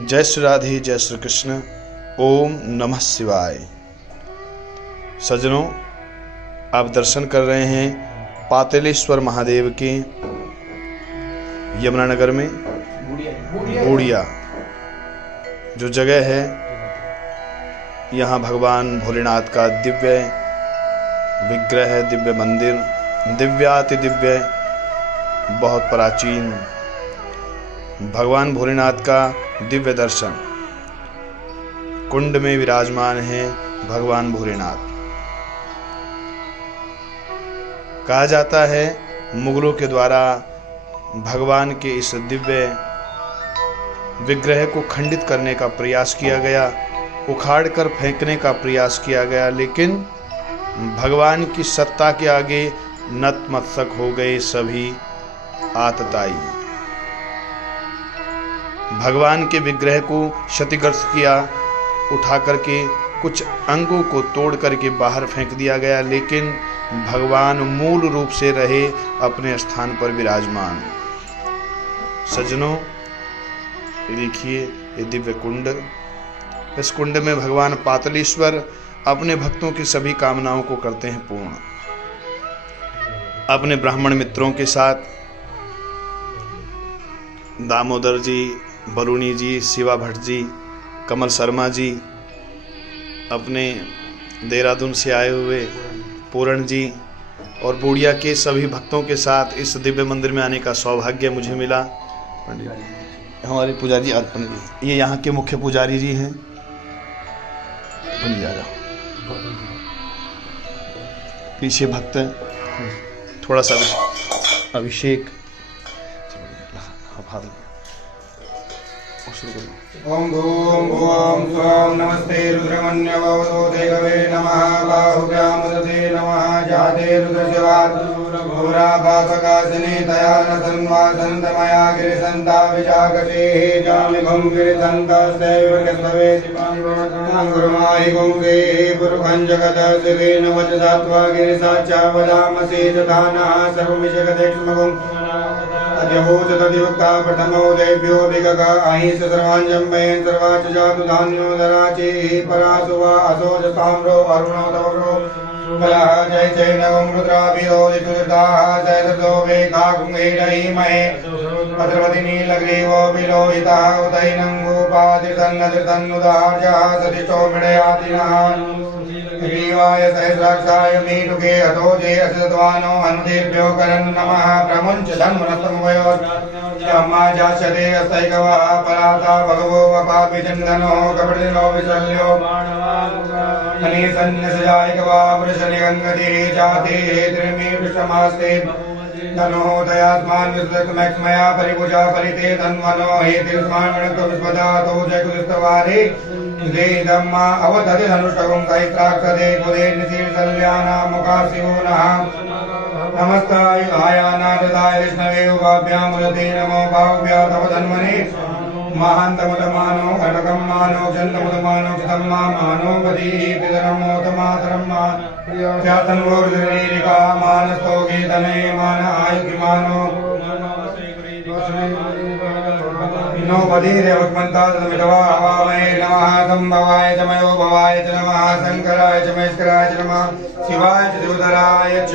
जय श्री राधे, जय श्री कृष्ण। ओम नमः शिवाय। सज्जनों, आप दर्शन कर रहे हैं पातालेश्वर महादेव के यमुनानगर में बूढ़िया जो जगह है, यहाँ भगवान भोलेनाथ का दिव्य विग्रह है, दिव्य मंदिर, दिव्याति दिव्य, बहुत प्राचीन भगवान भोलेनाथ का दिव्य दर्शन। कुंड में विराजमान है भगवान भोलेनाथ। कहा जाता है मुगलों के द्वारा भगवान के इस दिव्य विग्रह को खंडित करने का प्रयास किया गया, उखाड़कर फेंकने का प्रयास किया गया, लेकिन भगवान की सत्ता के आगे नतमस्तक हो गए सभी आतताई। भगवान के विग्रह को क्षतिग्रस्त किया, उठा करके कुछ अंगों को तोड़ करके बाहर फेंक दिया गया, लेकिन भगवान मूल रूप से रहे अपने स्थान पर विराजमान। सज्जनों, देखिए ये दिव्य कुंड। इस कुंड में भगवान पातालेश्वर अपने भक्तों की सभी कामनाओं को करते हैं पूर्ण। अपने ब्राह्मण मित्रों के साथ दामोदर जी, बरुणी जी, शिवा भट्ट जी, कमल शर्मा जी, अपने देहरादून से आए हुए पूरण जी और बूढ़िया के सभी भक्तों के साथ इस दिव्य मंदिर में आने का सौभाग्य मुझे मिला। हमारे पुजारी अर्पण जी, ये यहाँ के मुख्य पुजारी जी हैं। पीछे भक्त थोड़ा सा अभिषेक। ओम धूम भुवं स्वं नमस्ते रुद्रमन्यवतो देववे नमः बाहुभ्यां उदते नमः जाते रुद्रशिवात् घोरा पापकासिनी तया न सन्वासन्तमया गिरिसन्ता विचाकटेः जामिभं गिरिसन्तस्दैव कृतवेति गुरुमाहि गुंगेः पुरुखं जगदशिवेन वचसात्वा गिरिसाचा वदामसे जधानः सर्वमिषगदेक्ष्मगुं अद्यभूत तदिवक्ता प्रथमो देव्यो दिगगा अहिंस सर्वाञ्जम्बयन् सर्वाच जातु धान्यो दराचे परासुवा असोज ताम्रो अरुणो तवग्रो बलः जय चैनवं रुद्राभियो दितुर्दाः जयदो वेकाकुङ्गेडहीमहे भद्रवति नीलग्रीवो विलोहितः उदैनं गोपादितन्नदितन्नुदार्जः सतिष्ठो मृडयातिनः ग्रीवाय सहस्राक्षाय मीटुके हतोजे असद्वानो हन्तेभ्यो करन् नमः प्रमुञ्च धन्मनस्तमवयोर् ब्रह्मा जास्यते अस्तैकवः पराता भगवो वपापिचन्दनो कपटिनो विशल्यो मनीसन्न्यसजायकवा पुरुषनिगङ्गतिः जातिः त्रिमी पृष्ठमास्ते धनो दयात्मान् विस्तृतमैक्ष्मया परिपूजा परिते तन्वनो हेतिर्स्मान् गणतो विस्पदातो जयकुलिस्तवारे देदम्मा अवदति धनुष्टगुं कैत्राक्षदे कुदे निशीर्षल्यानां मुखार्षिवो नः नमस्ताय आयानाददाय विष्णवे उभाभ्यां मुरते नमो बाहुभ्यां तव धन्वने महान्तमुदमानो घटकं मानो क्षन्तमुदमानो क्षितम्मा मानो पदीः पितरं मोतमातरं मान ख्यातन्वोर्धनीरिका मानस्तो गीतने मान आयुगिमानो नो पदीरे उत्पन्ता तदमिदवा हवामहे नमः संभवाय च मयो भवाय च नमः शङ्कराय च महेश्वराय च नमः शिवाय च शिवधराय च।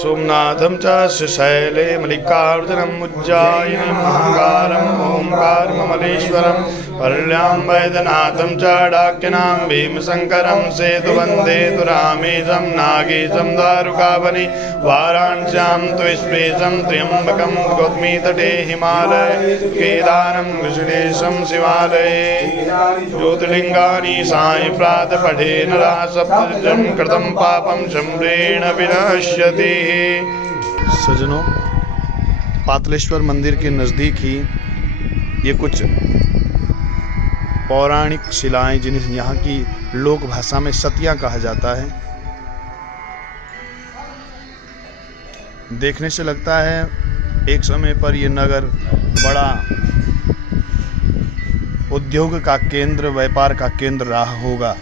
सोमनाथं च श्रीशैले मल्लिकार्जुनम् उज्जायिनीं महाकारम् ओंकारममलेश्वरम् पर्यां वैद्यनाथं च डाक्यनां भीमशङ्करं सेतुवन्दे तु रामेशं नागेशं दारुकावने वाराणस्यां तु स्पेशं त्र्यम्बकं गौतमी तटे हिमालय केदारं ऋषिकेशं शिवालये ज्योतिर्लिङ्गानि सायं प्रातः पठे नरः सप्तशतं कृतं पापं शम्रेण विनश्यति। सज्जनों, पातालेश्वर मंदिर के नज़दीक ही ये कुछ पौराणिक शिलाएं, जिन्हें यहाँ की लोक भाषा में सतियां कहा जाता है, देखने से लगता है एक समय पर यह नगर बड़ा उद्योग का केंद्र, व्यापार का केंद्र रहा होगा।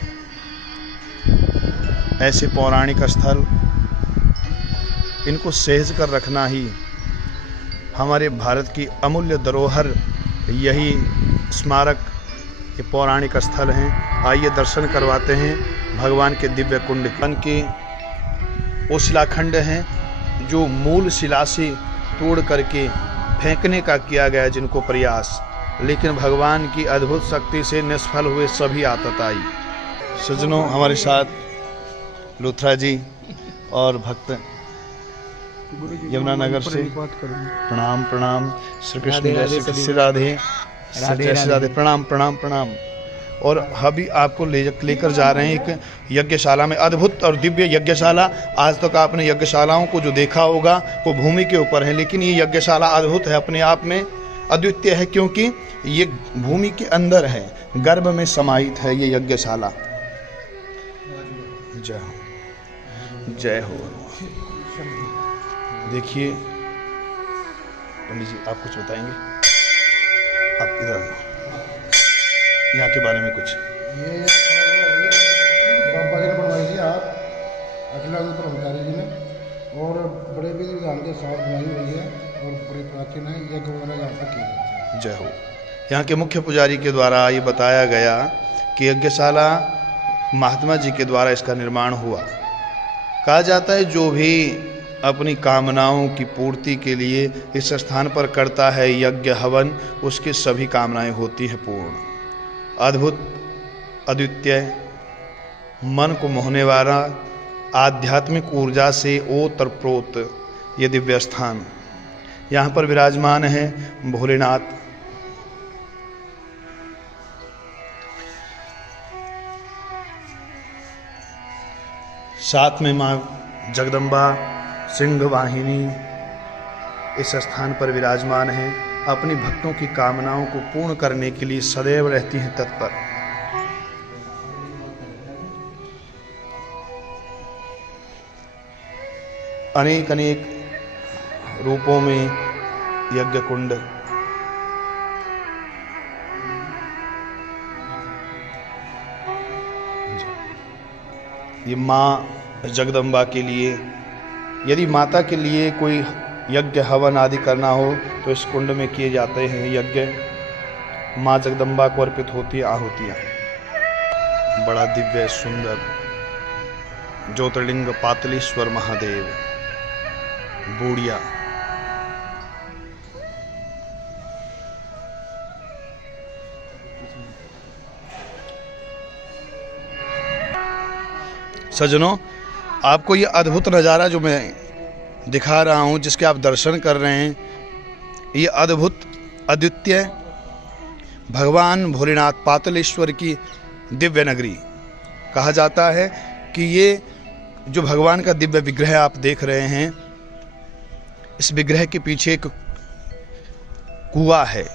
ऐसे पौराणिक स्थल, इनको सहेज कर रखना ही हमारे भारत की अमूल्य धरोहर यही स्मारक के पौराणिक स्थल हैं। आइए दर्शन करवाते हैं भगवान के दिव्य कुंड के। वो शिलाखंड हैं जो मूल शिला से तोड़ करके फेंकने का किया गया जिनको प्रयास, लेकिन भगवान की अद्भुत शक्ति से निष्फल हुए सभी आतताई। सज्जनों, हमारे साथ लुथरा जी और भक्त यमुनानगर से प्रणाम प्रणाम। श्री कृष्ण जय श्री कृष्ण राधे जय श्री राधे। प्रणाम प्रणाम प्रणाम। और अभी आपको लेकर जा रहे हैं एक यज्ञशाला में, अद्भुत और दिव्य यज्ञशाला। आज तक आपने यज्ञशालाओं को जो देखा होगा वो भूमि के ऊपर है, लेकिन ये यज्ञशाला अद्भुत है, अपने आप में अद्वितीय है, क्योंकि ये भूमि के अंदर है, गर्भ में समाहित है ये यज्ञशाला। जय हो जय हो। देखिए पंडित जी, आप कुछ बताएंगे? आप इधर यहाँ के बारे में कुछ। ये बाबा जी ने बनवाई थी आप अखिलानंद ब्रह्मचारी जी ने, और बड़े विधि विधान के साथ बनाई हुई है और बड़ी प्राचीन है। यज्ञ वगैरह यहाँ पर किया जाता है। जय हो। यहाँ के मुख्य पुजारी के द्वारा ये बताया गया कि यज्ञशाला महात्मा जी के द्वारा इसका निर्माण हुआ। कहा जाता है जो भी अपनी कामनाओं की पूर्ति के लिए इस स्थान पर करता है यज्ञ हवन, उसकी सभी कामनाएं होती हैं पूर्ण। अद्भुत, अद्वितीय, मन को मोहने वाला, आध्यात्मिक ऊर्जा से ओतप्रोत ये दिव्य स्थान। यहाँ पर विराजमान है भोलेनाथ। साथ में माँ जगदम्बा सिंह वाहिनी इस स्थान पर विराजमान है। अपनी भक्तों की कामनाओं को पूर्ण करने के लिए सदैव रहती हैं तत्पर। अनेक अनेक रूपों में यज्ञ कुंड। ये माँ जगदम्बा के लिए, यदि माता के लिए कोई यज्ञ हवन आदि करना हो तो इस कुंड में किए जाते हैं यज्ञ। माँ जगदम्बा को अर्पित होती है आहुतियाँ। बड़ा दिव्य सुंदर ज्योतिर्लिंग पातलेश्वर महादेव बूढ़िया। सज्जनों, आपको ये अद्भुत नज़ारा जो मैं दिखा रहा हूँ, जिसके आप दर्शन कर रहे हैं, ये अद्भुत अद्वितीय भगवान भोलेनाथ पातलेश्वर की दिव्य नगरी। कहा जाता है कि ये जो भगवान का दिव्य विग्रह आप देख रहे हैं, इस विग्रह के पीछे एक कुआं है,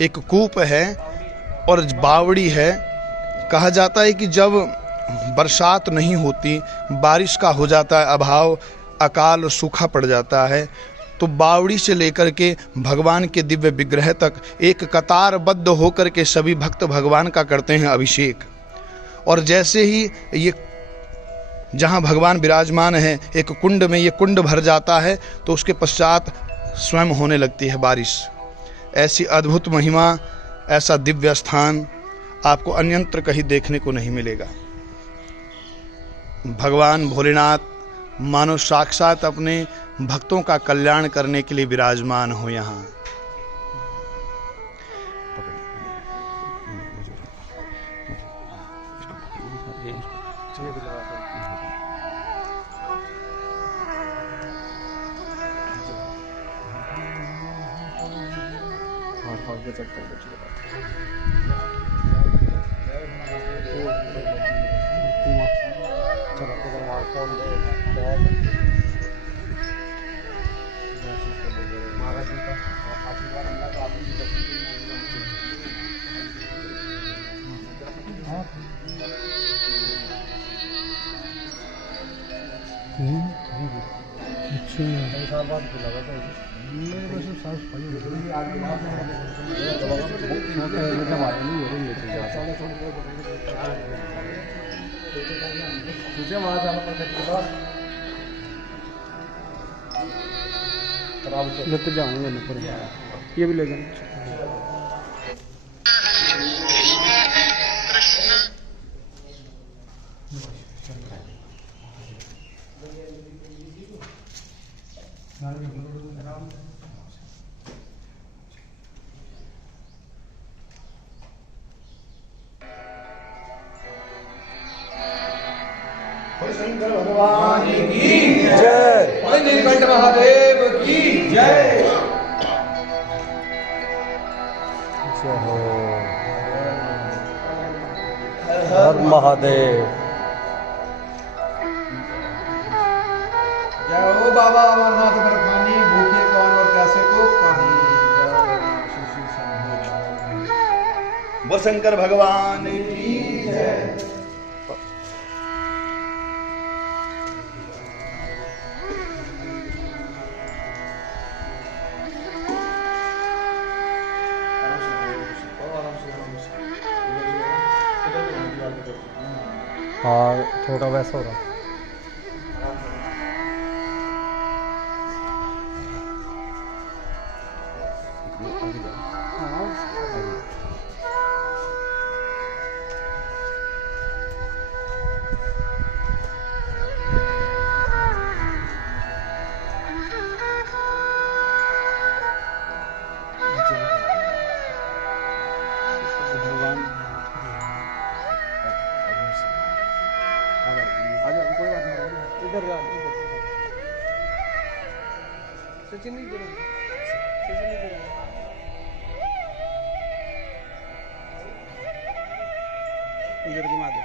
एक कूप है और बावड़ी है। कहा जाता है कि जब बरसात नहीं होती, बारिश का हो जाता है अभाव, अकाल और सूखा पड़ जाता है, तो बावड़ी से लेकर के भगवान के दिव्य विग्रह तक एक कतारबद्ध होकर के सभी भक्त भगवान का करते हैं अभिषेक। और जैसे ही ये जहाँ भगवान विराजमान है एक कुंड में ये कुंड भर जाता है, तो उसके पश्चात स्वयं होने लगती है बारिश। ऐसी अद्भुत महिमा, ऐसा दिव्य स्थान आपको अन्यत्र कहीं देखने को नहीं मिलेगा। भगवान भोलेनाथ मानो साक्षात अपने भक्तों का कल्याण करने के लिए विराजमान हो यहाँ। लेते जाऊंगा ना पर ये भी ले जाना। शंकर भगवान की जय। नीलकंठ महादेव की जय। हर महादेव। जय हो बाबा अमरनाथ बर्फानी, भूखे कौन और प्यासे को पानी। वो शंकर भगवान की जय। हाँ थोड़ा वैसा हो रहा। इधर सचिन नहीं करो, सचिन नहीं करो। इधर घुमा दो।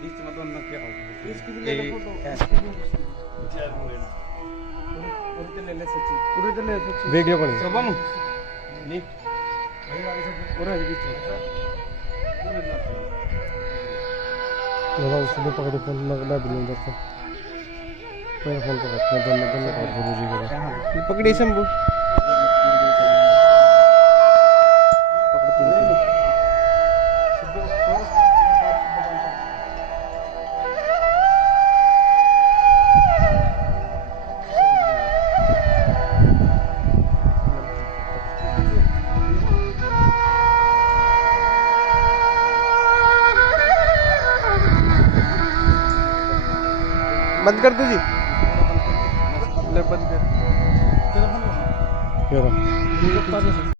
बीच में तो न क्या होगा, इसकी भी ले लो फोटो। पूरे ले सचिन, पूरे ले सचिन वीडियो बन सबम नहीं पूरा बीच में सुबह पकड़े फोन लगना भी नहीं उधर से फोन पकड़ दोनों गुरुजी को पकड़ी शंभू बंद कर दो जी, बंद कर।